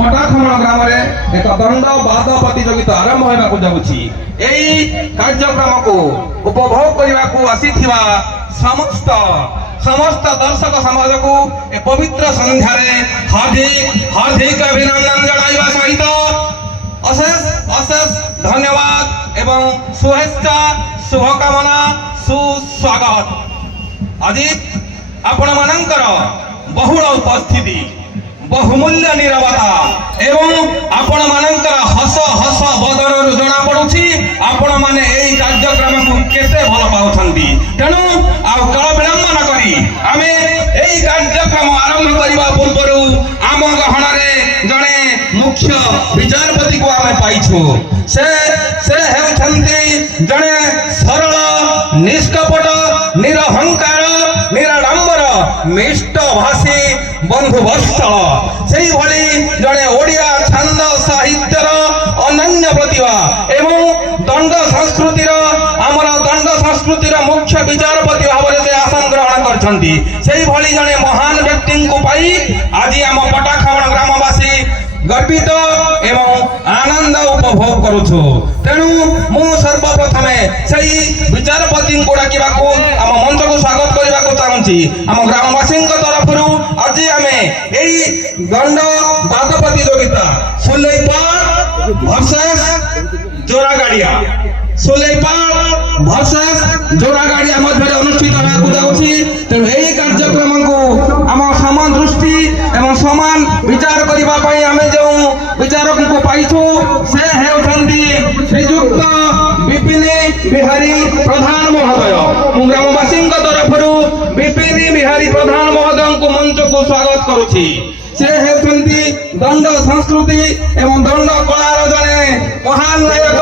ପଟାଖମଣ ଗ୍ରାମରେ ଏକ ଦଣ୍ଡ ବାଦ ପ୍ରତିଯୋଗିତା ଆରମ୍ଭ ହେବାକୁ ଯାଉଛି। ଏହି କାର୍ଯ୍ୟକ୍ରମକୁ ଉପଭୋଗ କରିବାକୁ ଆସିଥିବା ସମସ୍ତ ଦର୍ଶକ ସମାଜକୁ ଏ ପବିତ୍ର ସନ୍ଧ୍ୟାରେ ହାର୍ଦ୍ଦିକ ଅଭିନନ୍ଦନ ଜଣାଇବା ସହିତ ଅଶେଷ ଧନ୍ୟବାଦ ଏବଂ ଶୁଭେଚ୍ଛା शुभकामना सुस्वागत। আজি आपण मानकर बहुल उपस्थिति बहुमूल्य निरवता एवं आपण मानकर हस हस बदन जना पड़ुछि आपण माने एई कार्यक्रम को केते भल पाउछंती। तेणु आ काल विलंब न करी आमे एई कार्यक्रम आरंभ करबा पूर्वरु आम गहन रे जणे मुख्य विचारपति को आमे पाइछु। से हेउछंती जणे सरल निष्कपट निरहंकार निराडंबर मिष्ट भाषी बंधु वत्सल सेही भली जणे ओडिया छंद साहित्यर अनन्य प्रतिभा एवं दंड संस्कृतिर आमर दंड संस्कृतिर मुख्य विचारपति भाव से आसन ग्रहण करछंती। सेही भली जणे महान व्यक्ति को पाई आज आम पटाखमण ग्रामवासी गर्वित एवं आनंद उपभोग करुछु। तेणु मु सर्वप्रथम सही विचारपति को डाकिबा को आम मंच को स्वागत करबा को चाहूची। आम ग्रामवासी तरफ आज आमे एई दंड बाद प्रतियोगिता सुलेपाल वर्सेस जोरागाड़िया जोरागाड़िया मध्य अनुष्ठित होगा जाउची। तेणु एई कार्यक्रम को आम समान दृष्टि एवं समान विचार करबा पई आमे जो विचारक को पाइछु से हेउछंती श्रीयुक्त विपिन बिहारी प्रधान महोदय। मु ग्रामवासी तरफ विपिन बिहारी प्रधान महोदय को मंच को स्वागत करुछि। से हेउछंती दंड संस्कृति एवं दंड कलार जने महान नायक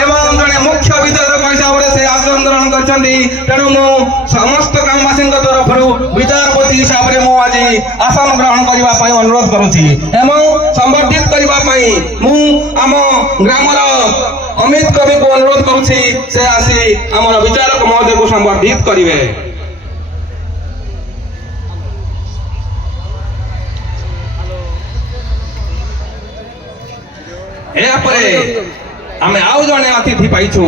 एवं जने मुख्य विचारक हिसाब से आसन ग्रहण करछंती। तेणु मु समस्त ग्रामवासी तरफ विचारपति हिसाब से मु आज आसन ग्रहण करबा पई अनुरोध करुछि एवं संबर्धित करबा पई मु आम ग्रामर अमित कवि को अनुरोध करुछि से आसी हमर विचारक महोदय को संबर्धित करिवे। आमे आउ जने अतिथि पाइछु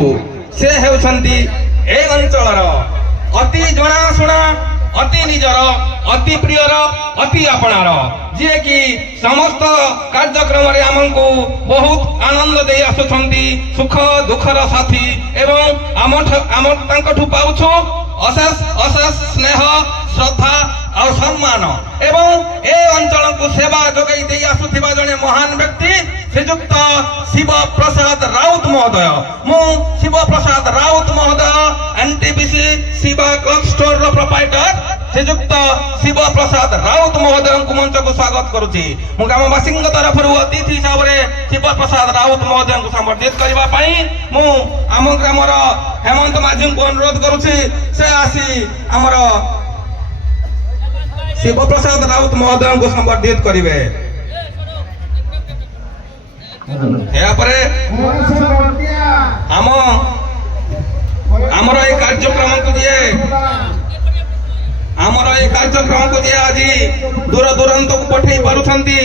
से हेउछंती ए अंचलर अति जनाशुना अति निजर अति प्रियर अति आपणार जे कि समस्त कार्यक्रम रे हमको बहुत आनंद दे आसुछंती सुख दुखर साथी एवं आम तांकठु पाउछु अशेष स्नेह श्रद्धा और सम्मान एवं ए अंचल को सेवा जोगाई दे आसुथिबा जने महान व्यक्ति श्रीयुक्त शिव प्रसाद राउत महोदय। मु शिव प्रसाद राउत महोदय एनटीपीसी शिवा क्लब स्टोर रो प्रोप्राइटर श्रीयुक्त शिव प्रसाद राउत महोदय को मंच को स्वागत करुछि। मु ग्रामवासी तरफ अतिथि हिसाब से शिव प्रसाद राउत महोदय को संबर्धित करबा पई मु आम ग्रामर हेमंत माझी को अनुरोध करुछि से आसी हमर शिव प्रसाद राउत महोदय को संबर्धित करिवे। आमर कार्यक्रम को दिए आज दूर दूरांत को पठे पारुछंती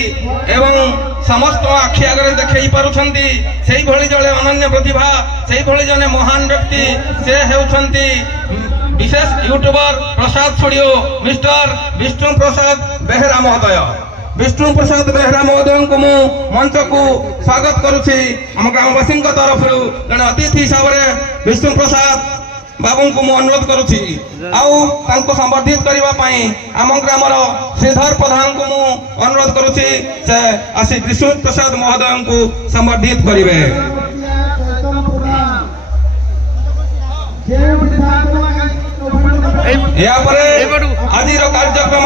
एवं समस्त आखि आगे देखई पारुछंती सेही भली जले अनन्य प्रतिभा सेही भली जने महान व्यक्ति से हेउछंती विशेष यूट्यूबर प्रसाद स्टूडियो मिस्टर विष्णु प्रसाद बेहरा महोदय। विष्णु प्रसाद बेहरा महोदय को मु मंच को स्वागत करुछि। हम ग्रामवासी तरफ जने अतिथि हिसाब से विष्णु प्रसाद बाबू को मु अनुरोध करुछि आउ तांको संबर्धित करबा पई आम ग्रामर श्रीधर प्रधान को मु अनुरोध करुछि से आसी विष्णु प्रसाद महोदय को संबर्धित करिवे। या परे आज कार्यक्रम